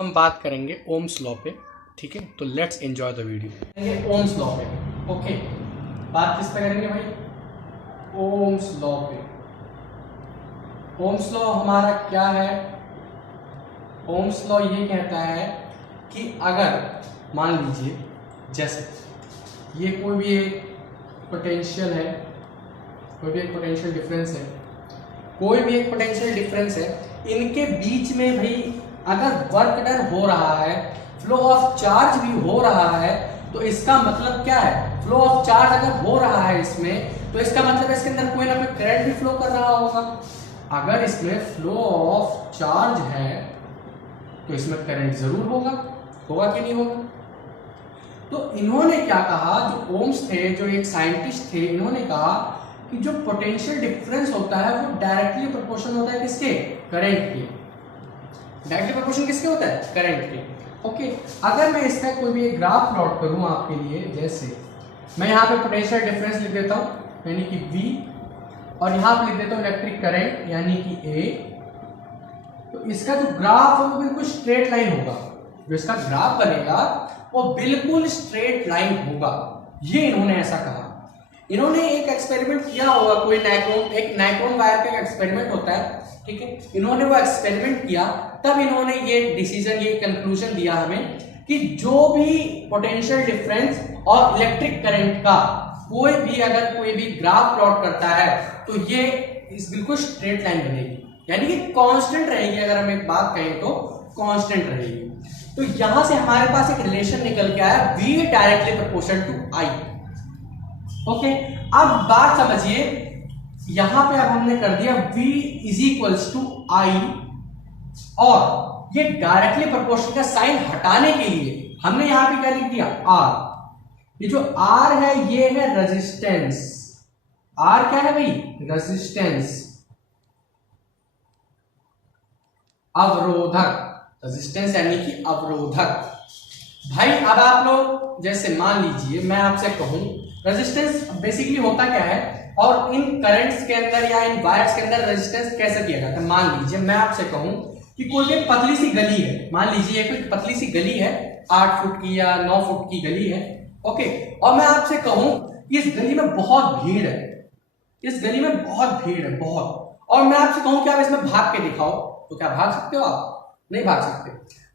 हम बात करेंगे ओम्स लॉ पे। ठीक है, तो let's enjoy the video. Ohm's law पे ओके, बात किस पे करेंगे भाई? ओम्स लॉ पे। ओम्स लॉ हमारा क्या है? ओम्स लॉ ये कहता है कि अगर मान लीजिए जैसे ये कोई भी एक पोटेंशियल है, कोई भी एक पोटेंशियल डिफरेंस है, कोई भी एक पोटेंशियल डिफरेंस है, इनके बीच में भाई अगर वर्क डन हो रहा है, फ्लो ऑफ चार्ज भी हो रहा है, तो इसका मतलब क्या है? फ्लो ऑफ चार्ज अगर हो रहा है इसमें, तो इसका मतलब इसके अंदर कोई ना कोई करंट भी फ्लो कर रहा होगा। अगर इसमें फ्लो ऑफ चार्ज है तो इसमें करंट जरूर होगा, होगा कि नहीं होगा? तो इन्होंने क्या कहा, जो ओम्स थे, जो एक साइंटिस्ट थे, इन्होंने कहा कि जो पोटेंशियल डिफरेंस होता है वो डायरेक्टली प्रोपोर्शनल होता है किसके? करंट के। डायरेक्टली प्रोपोर्शनल किसके होता है? करंट के। ओके, अगर मैं इसका कोई भी एक ग्राफ प्लॉट करूं आपके लिए, जैसे मैं यहाँ पे पोटेंशियल डिफरेंस लिख देता हूं यानी कि V, और यहाँ पे लिख देता हूं इलेक्ट्रिक करंट यानी कि A, तो इसका जो ग्राफ है वो बिल्कुल स्ट्रेट लाइन होगा। जो इसका ग्राफ बनेगा वो बिल्कुल स्ट्रेट लाइन होगा। ये इन्होंने ऐसा कहा। इन्होंने एक एक्सपेरिमेंट किया होगा, कोई एक नाइक्रोन वायर का एक्सपेरिमेंट होता है, ठीक है, इन्होंने वो एक्सपेरिमेंट किया, तब इन्होंने ये डिसीजन, ये कंक्लूजन दिया हमें कि जो भी पोटेंशियल डिफरेंस और इलेक्ट्रिक करंट का कोई भी ग्राफ प्लॉट करता है तो ये इस बिल्कुल स्ट्रेट लाइन बनेगी, यानी कि कांस्टेंट रहेगी। अगर हम एक बात कहें तो कांस्टेंट रहेगी। तो यहां से हमारे पास एक रिलेशन निकल के आया, V directly proportional to I। Okay, अब बात समझिए, यहां पे अब हमने कर दिया V is equals to I, और ये डायरेक्टली प्रोपोर्शनल का साइन हटाने के लिए हमने यहां पे क्या लिख दिया? R। ये जो R है ये है रेजिस्टेंस। R क्या है भाई? रेजिस्टेंस, अवरोधक। रेजिस्टेंस यानी कि अवरोधक। भाई अब आप लोग जैसे मान लीजिए मैं आपसे कहूं रेजिस्टेंस बेसिकली होता क्या है, और इन करंट्स के अंदर या इन वायर्स के अंदर रेजिस्टेंस कैसे किया जाता है। मान लीजिए मैं आपसे कहूं कि कोई एक पतली सी गली है, मान लीजिए कोई पतली सी गली है, 8 फुट की या 9 फुट की गली है, ओके, और मैं आपसे कहूं कि इस गली में बहुत भीड़ है, इस गली में बहुत भीड़ है, बहुत, और मैं आपसे कहूं कि आप इसमें भाग के दिखाओ, तो क्या भाग सकते हो आप? नहीं भाग सकते।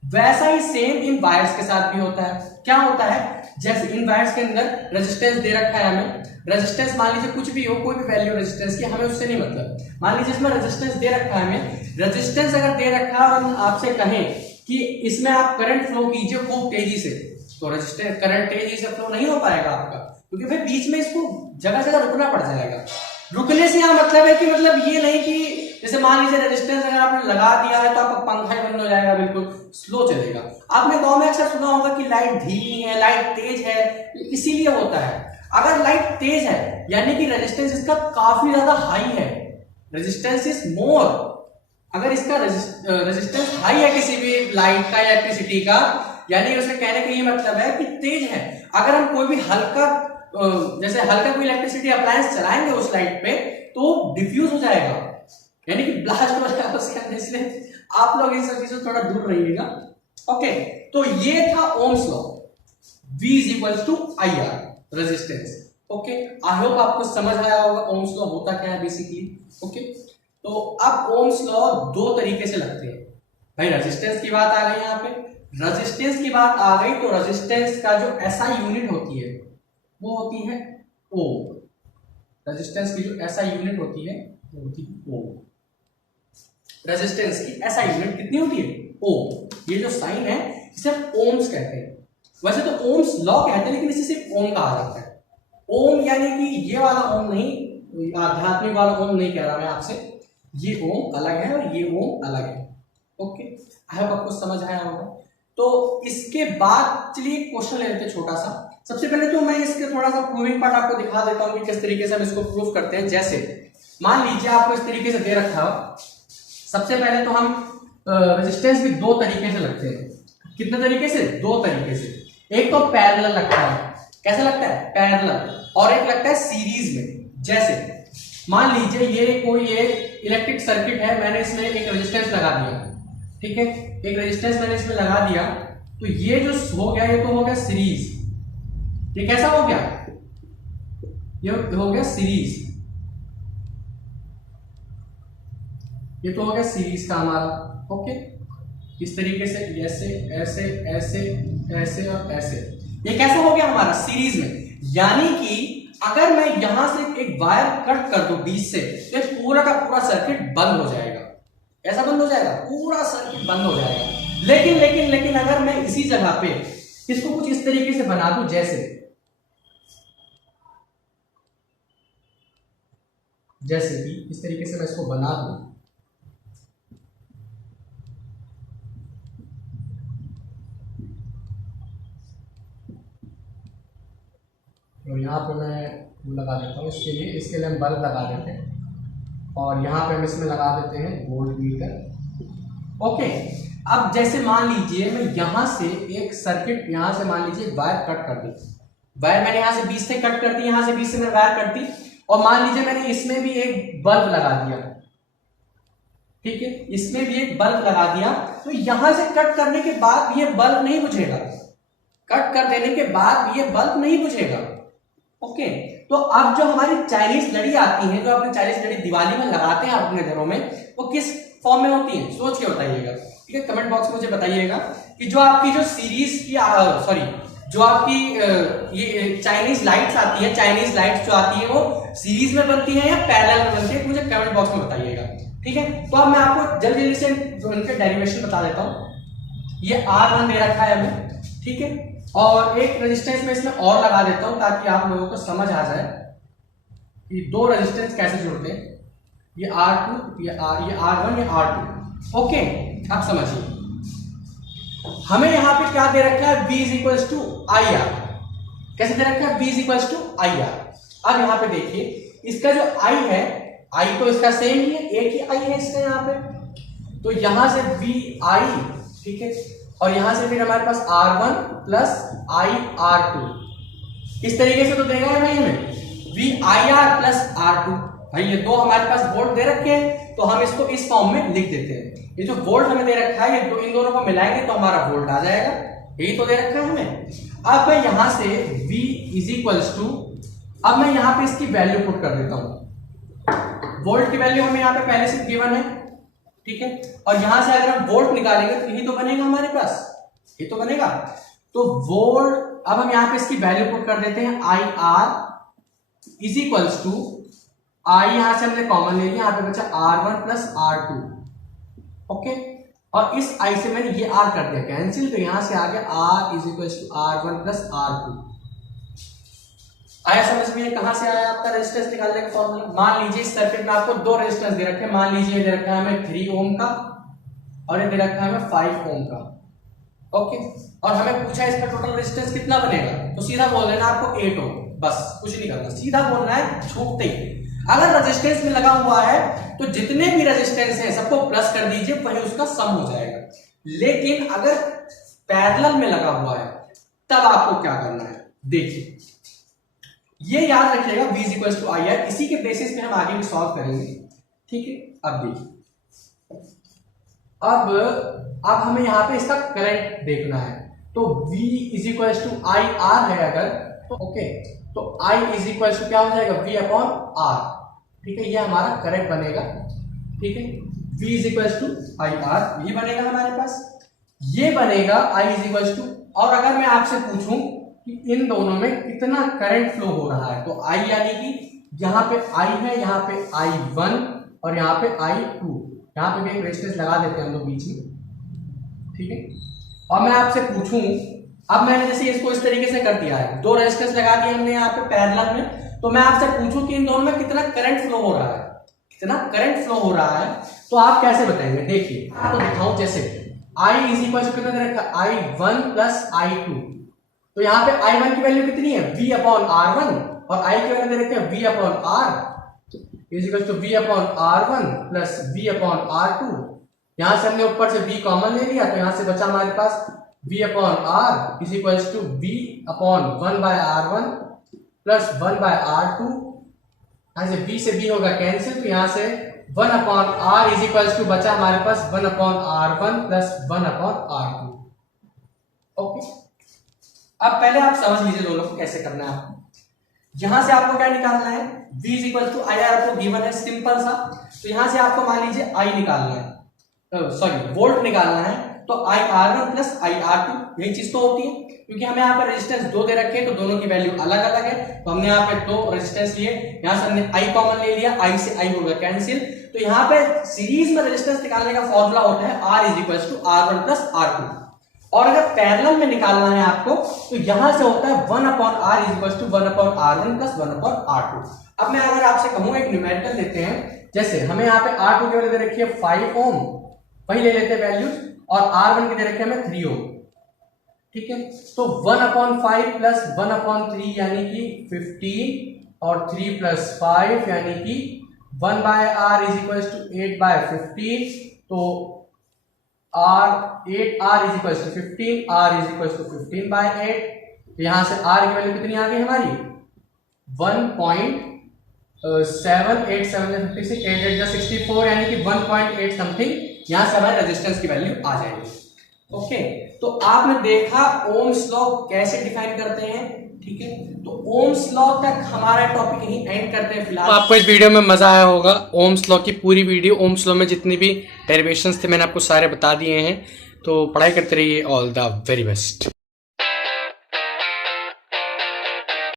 वैसा ही सेम इन वायर्स के साथ भी होता है। क्या होता है? जैसे इन वायर्स के अंदर रेजिस्टेंस दे रखा है हमें, रेजिस्टेंस मान लीजिए कुछ भी हो, कोई भी वैल्यू रेजिस्टेंस की, हमें उससे नहीं मतलब। मान लीजिए इसमें रेजिस्टेंस दे रखा है हमें, रेजिस्टेंस अगर दे रखा है और हम आपसे कहें कि इसमें आप करंट फ्लो कीजिए खूब तेजी से, तो रेजिस्टेंस करंट तेजी से फ्लो नहीं हो पाएगा आपका, क्योंकि फिर बीच में इसको जगह जगह रुकना पड़ जाएगा। रुकने से यहां मतलब है कि मतलब ये नहीं कि जैसे मान लीजिए रेजिस्टेंस अगर आपने लगा दिया है तो आपका पंखा ही बंद हो जाएगा, बिल्कुल स्लो चलेगा। आपने गांव में अक्सर सुना होगा कि लाइट धीमी है, लाइट तेज है, इसीलिए होता है। अगर लाइट तेज है यानी कि रेजिस्टेंस इसका काफी ज्यादा हाई है, रेजिस्टेंस इज मोर। अगर इसका रेजिस्टेंस हाई है किसी भी लाइट का या इलेक्ट्रिसिटी का, यानी उसके कहने का ये मतलब है कि तेज है। अगर हम कोई भी हल्का कोई इलेक्ट्रिसिटी अप्लायंस चलाएंगे उस लाइट पे तो डिफ्यूज हो जाएगा, यानी कि ब्लास्ट हो जाएगा उसके अंदर। इसलिए आप लोग इन सब चीजों से थोड़ा दूर रहिएगा। ओके, तो ये था Ohm's law, V is equal to IR, resistance. Okay, I hope आपको समझ आया होगा ओम्स लॉ होता क्या है बेसिकली। ओके, तो अब ओम्स लॉ दो तरीके से लगते हैं भाई। रेजिस्टेंस की बात आ गई, यहाँ पे रेजिस्टेंस की बात आ गई, तो रेजिस्टेंस का जो SI यूनिट होती है वो होती है ओम। रेजिस्टेंस की जो SI यूनिट होती है वो होती है ओम। रेजिस्टेंस की SI यूनिट कितनी होती है? ओम। ये जो साइन है इसे ओम्स कहते हैं। वैसे तो ओम्स लॉ कहते हैं, लेकिन इसे सिर्फ ओम कहा जाता है। ओम यानी कि ये वाला ओम नहीं, आध्यात्मिक वाला ओम नहीं कह रहा मैं आपसे, ये ओम अलग है और ये ओम अलग है। ओके, आई होप आपको समझ आया होगा। तो इसके बाद चलिए क्वेश्चन ले लेते हैं छोटा सा। सबसे पहले तो मैं इसके थोड़ा सा प्रूविंग पार्ट आपको दिखा देता हूं कि किस तरीके से हम इसको प्रूव करते हैं। जैसे मान लीजिए आपको इस तरीके से दे रखा हो, सबसे पहले तो हम रेजिस्टेंस भी दो तरीके से लगते हैं। कितने तरीके से? दो तरीके से। एक तो पैरेलल लगता है, कैसे लगता है? पैरेलल, और एक लगता है सीरीज में। जैसे मान लीजिए ये कोई एक इलेक्ट्रिक सर्किट है, मैंने इसमें एक रेजिस्टेंस लगा दिया, ठीक है, एक रेजिस्टेंस मैंने इसमें लगा दिया, तो ये जो हो गया ये तो हो गया सीरीज। ये कैसा हो गया, ये हो गया सीरीज, ये तो हो गया सीरीज का हमारा। ओके, इस तरीके से ऐसे ऐसे ऐसे ऐसे और ऐसे, ये कैसा हो गया हमारा सीरीज में। यानी कि अगर मैं यहां से एक वायर कट कर दूं बीच से, तो पूरा का पूरा सर्किट बंद हो जाएगा। ऐसा बंद हो जाएगा, पूरा सर्किट बंद हो जाएगा। लेकिन लेकिन लेकिन अगर मैं इसी जगह पे इसको कुछ इस तरीके से बना दूं, जैसे कि इस तरीके से मैं इसको बना दूं, तो यहाँ पे मैं वो लगा देता हूँ, इसके लिए हम बल्ब लगा देते हैं, और यहाँ पे हम इसमें लगा देते हैं वोल्ट मीटर। ओके, अब जैसे मान लीजिए मैं यहाँ से एक सर्किट, यहाँ से मान लीजिए वायर कट कर दी, वायर मैंने यहाँ से 20 से कट कर दी, यहाँ से 20 से मैंने वायर कट दी, और मान लीजिए मैंने इसमें भी एक बल्ब लगा दिया, ठीक है, इसमें भी एक बल्ब लगा दिया, तो यहां से कट करने के बाद ये बल्ब नहीं बुझेगा, कट कर देने के बाद ये बल्ब नहीं बुझेगा। ओके, तो अब जो हमारी चाइनीज लड़ी आती है, जो अपने चाइनीज लड़ी दिवाली में लगाते हैं अपने घरों में, वो किस फॉर्म में होती है, सोच के बताइएगा, ठीक है, कमेंट बॉक्स में मुझे बताइएगा कि जो आपकी जो सीरीज की सॉरी जो आपकी ये चाइनीज लाइट्स आती है, चाइनीज लाइट्स जो आती है वो सीरीज में बनती है या पैरेलल में बनती है, मुझे कमेंट बॉक्स में बताइएगा, ठीक है। तो अब मैं आपको जल्दी जल्दी से इनके डेरिवेशन बता देता हूं। ये R1 दे रखा है हमें, ठीक है, और एक रेजिस्टेंस में इसमें और लगा देता हूं ताकि आप लोगों को समझ आ जाए कि दो रेजिस्टेंस कैसे जुड़ते हैं। ये R2, ये R1, ये R2। ओके, आप समझिए, हमें यहां पे क्या दे रखा है, V is to I R. कैसे दे रखा है, V is to I R. अब यहां पे देखिए, इसका जो I है, I तो इसका सेम ही है, एक ही I है इसका यहाँ पे, तो यहां से VI, ठीक है, और यहां से फिर हमारे पास R1 प्लस IR2, इस तरीके से तो देगा भाई हमें VIR प्लस R2। भाई ये दो हमारे पास वोल्ट दे रखे हैं, तो हम इसको इस फॉर्म में लिख देते हैं। ये जो वोल्ट हमें दे रखा है, ये इन दोनों को मिलाएंगे तो हमारा वोल्ट आ जाएगा, यही तो दे रखा है हमें। अब मैं यहां से V इज इक्वल्स टू, अब मैं यहां पे इसकी वैल्यू पुट कर देता हूं। वोल्ट की वैल्यू हमें यहां पे पहले से गिवन है, ठीक है, और यहां से अगर हम वोल्ट निकालेंगे तो यही तो बनेगा हमारे पास, ये तो बनेगा। तो वोल्ट, अब हम यहां पे इसकी वैल्यू पुट कर देते हैं, I R is equals to, I यहां से हमने कॉमन ले लिया, यहां पे बचा R1 प्लस R2। ओके, और इस I से मैंने ये R कर दिया कैंसिल, तो यहां से आ गया R is equals to R1 plus R2। आया समझ में, कहां से आया आपका रेजिस्टेंस निकालने का फॉर्मूला। मान लीजिए इस सर्किट में आपको दो रेजिस्टेंस दे रखे हैं, मान लीजिए दे रखा है हमें 3 ओम का और ये दे रखा है हमें 5 ओम का। ओके, और हमें पूछा है इसका टोटल रेजिस्टेंस कितना बनेगा, तो सीधा बोल देना आपको 8 ओम, बस कुछ नहीं करना, सीधा बोलना है छूटते ही। अगर रेजिस्टेंस में लगा हुआ है तो जितने भी रेजिस्टेंस है सबको प्लस कर दीजिए, वही उसका सम हो जाएगा। लेकिन अगर पैरेलल में लगा हुआ है तब आपको क्या करना है, देखिए, ये याद रखिएगा, V is equal to I R. इसी के बेसिस पे हम आगे भी सॉल्व करेंगे, ठीक है। अब देखिए, अब हमें यहां पे इसका करंट देखना है, तो V is equal to I R है अगर, तो ओके, तो I इज इक्वल टू क्या हो जाएगा, V अपॉन R, ठीक है, ये हमारा करंट बनेगा, ठीक है। V is equal to I R, ये बनेगा हमारे पास, ये बनेगा I इज इक्वल टू, और अगर मैं आपसे पूछूं कि इन दोनों में कितना करंट फ्लो हो रहा है, तो I यानी कि यहाँ पे I है, यहाँ पे I1 और यहाँ पे I2, यहाँ पे भी एक रेजिस्टेंस लगा देते हैं हम लोग बीच में, ठीक है। और मैं आपसे पूछूं, अब मैंने जैसे इसको इस तरीके से कर दिया है, दो रेजिस्टेंस लगा दिए हमने यहाँ पे पैरेलल में, तो मैं आपसे पूछूं कि इन दोनों में कितना करंट फ्लो हो रहा है, कितना करंट फ्लो हो रहा है, तो आप कैसे बताएंगे। देखिए, आपको दिखाऊं, जैसे I इज इक्वल टू कितना दे रखा, I1 प्लस I2, तो यहाँ पे I1 की वैल्यू कितनी है, V अपॉन R1, और I की वैल्यू दे रखते हैं V upon R is equal to V upon R1 plus V upon R2। यहाँ से हमने ऊपर से V कॉमन ले लिया, तो यहाँ से बचा हमारे पास V upon R is equal to V upon 1 by R1 plus 1 by R2। यहाँ से V से V होगा कैंसिल, तो यहाँ से 1 upon R is equals to बचा हमारे पास 1 upon R1 plus 1 upon R2। Okay, अब पहले आप समझ लीजिए दोनों को कैसे करना है आपको। यहां से आपको क्या निकालना है, V is equal to I R आपको गिवन है सिंपल सा, तो यहां से आपको मान लीजिए I निकालना है, सॉरी वोल्ट निकालना है, तो आई R1 प्लस आई R2, यही चीज तो होती है, क्योंकि हमें यहाँ पर रेजिस्टेंस दो दे रखे हैं तो दोनों की वैल्यू अलग अलग है, तो हमने यहाँ पे दो रेजिस्टेंस लिए, यहाँ से हमने I कॉमन ले लिया, I से I हो गया कैंसिल, तो यहाँ पे सीरीज में रेजिस्टेंस निकालने का फॉर्मूला होता है R is equal to R1 plus R2, और अगर पैरेलल में निकालना है आपको तो यहां से होता है 1 upon R is equal to 1 upon R1 plus 1 upon R2। अब मैं अगर आपसे कहूं एक न्यूमेरिकल लेते हैं, जैसे हमें यहाँ पे R2 की वैल्यू दे रखी है 5 ओम, वही ले लेते हैं वैल्यूज, और R1 की दे रखी है हमें 3 ओम, ठीक है, तो 1 अपॉन 5 प्लस 1 अपॉन 3 यानी कि 15 और 3 प्लस 5 यानी कि 1 by R is equal to 8 by 15, तो R is equal to 15, R is equal to 15 by 8, तो यहां से R की वैल्यू कितनी आ गई हमारी 1.7876, यानी कि 1.8 समथिंग, यहां से हमारे रेजिस्टेंस की वैल्यू आ जाएगी। ओके, तो आपने देखा ओम्स लॉ कैसे डिफाइन करते हैं, ठीक है, तो ओम्स लॉ तक हमारा टॉपिक यहीं एंड करते हैं फिलहाल। आपको इस वीडियो में मजा आया होगा, ओम्स लॉ की पूरी वीडियो, ओम्स लॉ में जितनी भी डेरिवेशंस थे मैंने आपको सारे बता दिए हैं, तो पढ़ाई करते रहिए। All the very best.